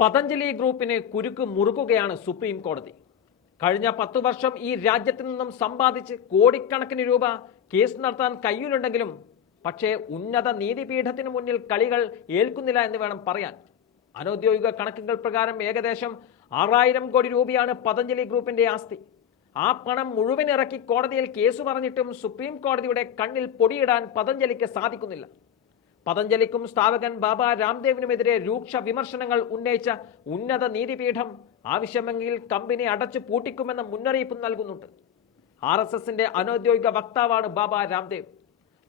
പതഞ്ജലി ഗ്രൂപ്പിന് കുരുക്ക് മുറുക്കുകയാണ് സുപ്രീം കോടതി. കഴിഞ്ഞ പത്തു വർഷം ഈ രാജ്യത്ത് നിന്നും സമ്പാദിച്ച് കോടിക്കണക്കിന് രൂപ കേസ് നടത്താൻ കഴിയുന്നുണ്ടെങ്കിലും പക്ഷേ ഉന്നത നീതിപീഠത്തിന് മുന്നിൽ കളികൾ ഏൽക്കുന്നില്ല എന്ന് വേണം പറയാൻ. അനൗദ്യോഗിക കണക്കുകൾ പ്രകാരം ഏകദേശം ആറായിരം കോടി രൂപയാണ് പതഞ്ജലി ഗ്രൂപ്പിന്റെ ആസ്തി. ആ പണം മുഴുവൻ ഇറക്കി കോടതിയിൽ കേസ് പറഞ്ഞിട്ടും സുപ്രീം കോടതിയുടെ കണ്ണിൽ പൊടിയിടാൻ പതഞ്ജലിക്ക് സാധിക്കുന്നില്ല. പതഞ്ജലിക്കും സ്ഥാപകൻ ബാബ രാംദേവിനുമെതിരെ രൂക്ഷ വിമർശനങ്ങൾ ഉന്നയിച്ച ഉന്നത നീതിപീഠം ആവശ്യമെങ്കിൽ കമ്പനി അടച്ചു പൂട്ടിക്കുമെന്ന മുന്നറിയിപ്പ് നൽകുന്നുണ്ട്. ആർ എസ് എസിന്റെ അനൌദ്യോഗിക വക്താവാണ് ബാബ രാംദേവ്.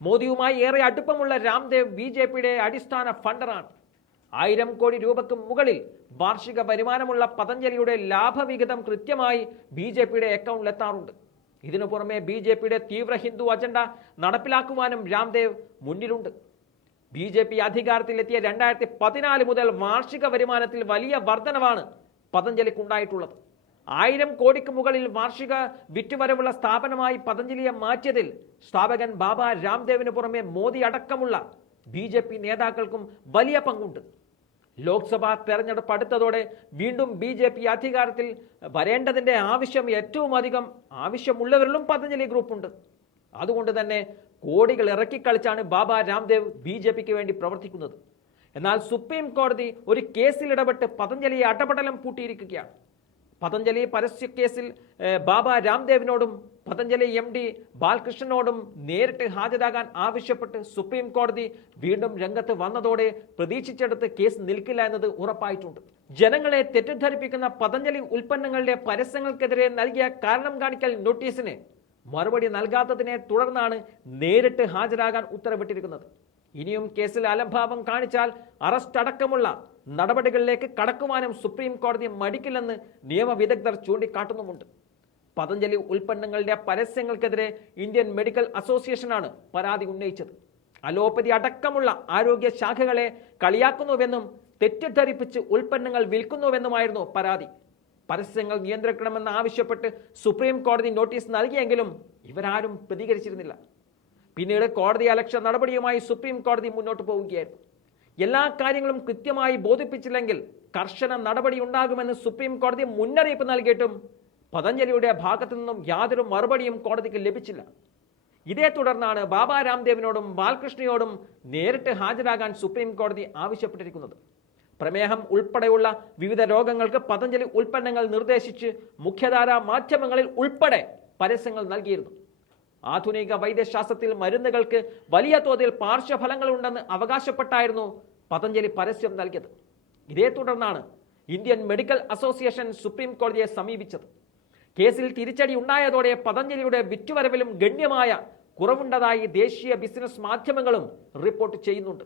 മോദിയുമായി ഏറെ അടുപ്പമുള്ള രാംദേവ് ബി ജെ പിയുടെ അടിസ്ഥാന ഫണ്ടറാണ്. ആയിരം കോടി രൂപയ്ക്ക് മുകളിൽ വാർഷിക വരുമാനമുള്ള പതഞ്ജലിയുടെ ലാഭവിഹിതം കൃത്യമായി ബി ജെ പിയുടെ അക്കൗണ്ടിൽ എത്താറുണ്ട്. ഇതിനു പുറമെ ബി ജെ പിയുടെ തീവ്ര ഹിന്ദു അജണ്ട നടപ്പിലാക്കുവാനും രാംദേവ് മുന്നിലുണ്ട്. ബി ജെ പി അധികാരത്തിലെത്തിയ രണ്ടായിരത്തി പതിനാല് മുതൽ വാർഷിക വരുമാനത്തിൽ വലിയ വർധനവാണ് പതഞ്ജലിക്ക് ഉണ്ടായിട്ടുള്ളത് ആയിരം കോടിക്ക് മുകളിൽ വാർഷിക വിറ്റുവരവുള്ള സ്ഥാപനമായി പതഞ്ജലിയെ മാറ്റിയതിൽ സ്ഥാപകൻ ബാബ രാംദേവിന് പുറമെ മോദി അടക്കമുള്ള ബി ജെ പി നേതാക്കൾക്കും വലിയ പങ്കുണ്ട്. ലോക്സഭാ തെരഞ്ഞെടുപ്പ് അടുത്തതോടെ വീണ്ടും ബി ജെ പി അധികാരത്തിൽ വരേണ്ടതിന്റെ ആവശ്യം ഏറ്റവും അധികം ആവശ്യമുള്ളവരിലും പതഞ്ജലി ഗ്രൂപ്പുണ്ട്. അതുകൊണ്ട് തന്നെ കോടികൾ ഇറക്കിക്കളിച്ചാണ് ബാബ രാംദേവ് ബി ജെ പിക്ക് വേണ്ടി പ്രവർത്തിക്കുന്നത്. എന്നാൽ സുപ്രീം കോടതി ഒരു കേസിൽ ഇടപെട്ട് പതഞ്ജലിയെ അടപടലം പൂട്ടിയിരിക്കുകയാണ്. പതഞ്ജലി പരസ്യ കേസിൽ ബാബ രാംദേവിനോടും പതഞ്ജലി എം ഡി ബാലകൃഷ്ണനോടും നേരിട്ട് ഹാജരാകാൻ ആവശ്യപ്പെട്ട് സുപ്രീം കോടതി വീണ്ടും രംഗത്ത് വന്നതോടെ പ്രതീക്ഷിച്ചെടുത്ത് കേസ് നിൽക്കില്ല എന്നത് ഉറപ്പായിട്ടുണ്ട്. ജനങ്ങളെ തെറ്റിദ്ധരിപ്പിക്കുന്ന പതഞ്ജലി ഉൽപ്പന്നങ്ങളുടെ പരസ്യങ്ങൾക്കെതിരെ നൽകിയ കാരണം കാണിക്കൽ നോട്ടീസിന് മറുപടി നൽകാത്തതിനെ തുടർന്നാണ് നേരിട്ട് ഹാജരാകാൻ ഉത്തരവിട്ടിരിക്കുന്നത്. ഇനിയും കേസിൽ അലംഭാവം കാണിച്ചാൽ അറസ്റ്റ് അടക്കമുള്ള നടപടികളിലേക്ക് കടക്കുവാനും സുപ്രീം കോടതി മടിക്കില്ലെന്ന് നിയമവിദഗ്ധർ ചൂണ്ടിക്കാട്ടുന്നുമുണ്ട്. പതഞ്ജലി ഉൽപ്പന്നങ്ങളുടെ പരസ്യങ്ങൾക്കെതിരെ ഇന്ത്യൻ മെഡിക്കൽ അസോസിയേഷനാണ് പരാതി ഉന്നയിച്ചത്. അലോപ്പതി അടക്കമുള്ള ആരോഗ്യ ശാഖകളെ കളിയാക്കുന്നുവെന്നും തെറ്റിദ്ധരിപ്പിച്ച് ഉൽപ്പന്നങ്ങൾ വിൽക്കുന്നുവെന്നുമായിരുന്നു പരാതി. പരസ്യങ്ങൾ നിയന്ത്രിക്കണമെന്ന് ആവശ്യപ്പെട്ട് സുപ്രീം കോടതി നോട്ടീസ് നൽകിയെങ്കിലും ഇവരാരും പ്രതികരിച്ചിരുന്നില്ല. പിന്നീട് കോടതി അലക്ഷ്യ നടപടിയുമായി സുപ്രീം കോടതി മുന്നോട്ട് പോവുകയായിരുന്നു. എല്ലാ കാര്യങ്ങളും കൃത്യമായി ബോധിപ്പിച്ചില്ലെങ്കിൽ കർശന നടപടി ഉണ്ടാകുമെന്ന് സുപ്രീം കോടതി മുന്നറിയിപ്പ് നൽകിയിട്ടും പതഞ്ജലിയുടെ ഭാഗത്തു നിന്നും യാതൊരു മറുപടിയും കോടതിക്ക് ലഭിച്ചില്ല. ഇതേ തുടർന്നാണ് ബാബ രാംദേവിനോടും ബാലകൃഷ്ണയോടും നേരിട്ട് ഹാജരാകാൻ സുപ്രീം കോടതി ആവശ്യപ്പെട്ടിരിക്കുന്നത്. പ്രമേഹം ഉൾപ്പെടെയുള്ള വിവിധ രോഗങ്ങൾക്ക് പതഞ്ജലി ഉൽപ്പന്നങ്ങൾ നിർദ്ദേശിച്ച് മുഖ്യധാര മാധ്യമങ്ങളിൽ ഉൾപ്പെടെ പരസ്യങ്ങൾ നൽകിയിരുന്നു. ആധുനിക വൈദ്യശാസ്ത്രത്തിൽ മരുന്നുകൾക്ക് വലിയ തോതിൽ പാർശ്വഫലങ്ങൾ ഉണ്ടെന്ന് അവകാശപ്പെട്ടായിരുന്നു പതഞ്ജലി പരസ്യം നൽകിയത്. ഇതേ തുടർന്നാണ് ഇന്ത്യൻ മെഡിക്കൽ അസോസിയേഷൻ സുപ്രീം കോടതിയെ സമീപിച്ചത്. കേസിൽ തിരിച്ചടി ഉണ്ടായതോടെ പതഞ്ജലിയുടെ വിറ്റുവരവിലും ഗണ്യമായ കുറവുണ്ടതായി ദേശീയ ബിസിനസ് മാധ്യമങ്ങളും റിപ്പോർട്ട് ചെയ്യുന്നുണ്ട്.